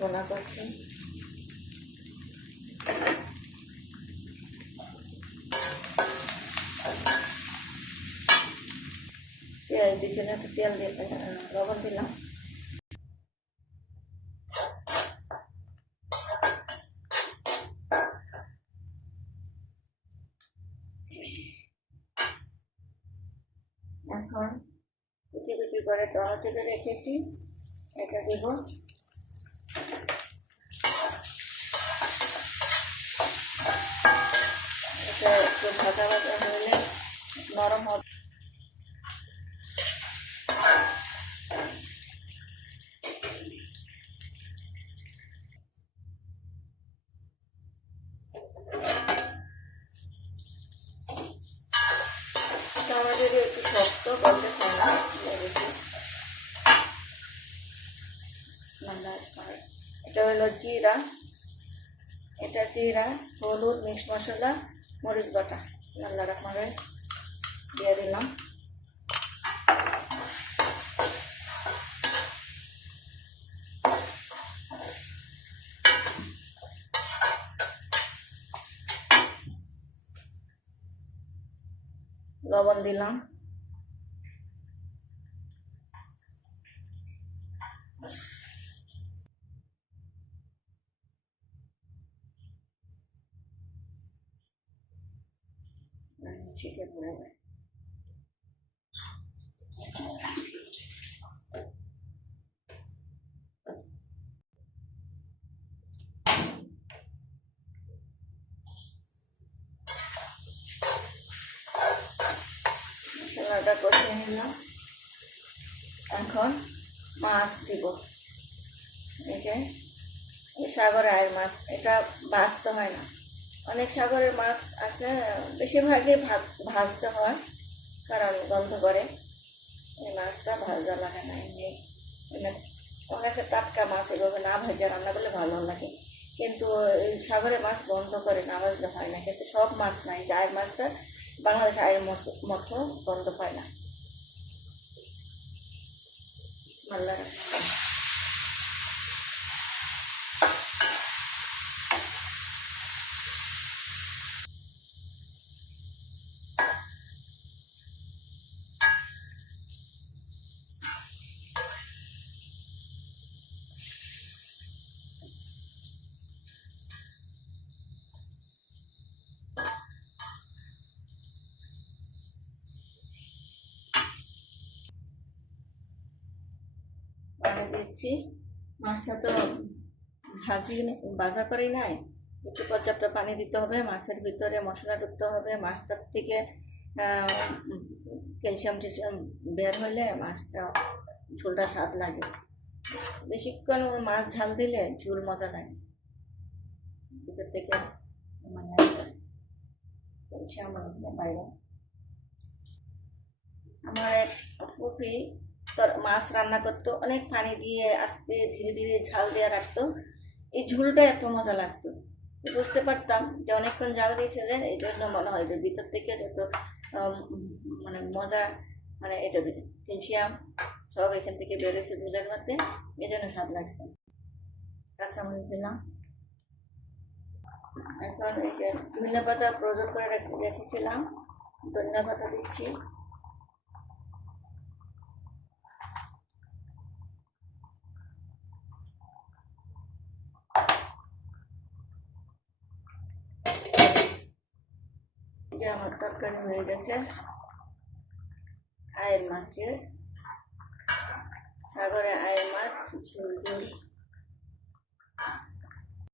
বোনা করছি। পেঁয়াজ দিতে না তেল দিয়ে লবণ দিলাম। এখন কুচি কুচি করে টমেটোটা রেখেছি, এটা দিব। এটা একটু ভাজা ভাজা হলে নরম হবে। টমেটোর একটু শক্ত না, এটা হলো জিরা। এটা জিরা, হলুদ মিক্স মশলা মরিচ বাটা। আল্লাহ রহমানে দিয়ে দিলাম। লবণ দিলাম। ছিটে পড়ে যায় এখন মাছ দিব এই যে এই সাগরের আয়ের মাছ এটা ভাজতে হয় না অনেক সাগরের মাছ আছে, বেশিরভাগই ভাজতে হয়, কারণ গন্ধ করে। এই মাছটা ভাজা লাগে না, এমনি এমনি আমার কাছে টাটকা মাছ এভাবে না ভেজে রান্না করলে ভালো লাগে। কিন্তু এই সাগরের মাছ বন্ধ করে না ভাজলে হয় না, কিন্তু সব মাছ নাই যে আয়ের মাছটা বাংলাদেশ আয়ের মতো- বন্ধ পায় না। আল্লাহ রাখা পানি দিচ্ছি মাছটা তো ভাজি ভাজা করেই নাই। একটু পর্যাপ্ত পানি দিতে হবে, মাছের ভিতরে মশলা ঢুকতে হবে, মাছটার থেকে ক্যালসিয়াম টেলসিয়াম বের হলে মাছটা, ঝোলটা স্বাদ লাগে। বেশিক্ষণ মাছ ঝাল দিলে ঝোল মজা লাগে। ভিতর থেকে মানে ক্যালসিয়াম বাইরে। আমার এক তোর মাছ রান্না করতো, অনেক পানি দিয়ে আস্তে ধীরে ধীরে ঝাল দিয়ে রাখতো এই ঝোলটা এত মজা লাগতো। বুঝতে পারতাম যে অনেকক্ষণ জাল দিয়েছে যে এই জন্য মনে হয় যে ভিতর থেকে যত মানে মজা মানে এটা ক্যালসিয়াম সব এখান থেকে বেরোয়েছে ঝোলের মধ্যে, এই জন্য স্বাদ লাগছে। কাঁচামরিচ দিলাম। এখন এই যে ধনিয়া পাতা প্রয়োজন করে রেখে- রেখেছিলাম। ধনিয়া পাতা দিচ্ছি। যে আমার তরকারি হয়ে গেছে। আয়ের মাছের। সাগরে আয়ের মাছ ঝুল ঝুল।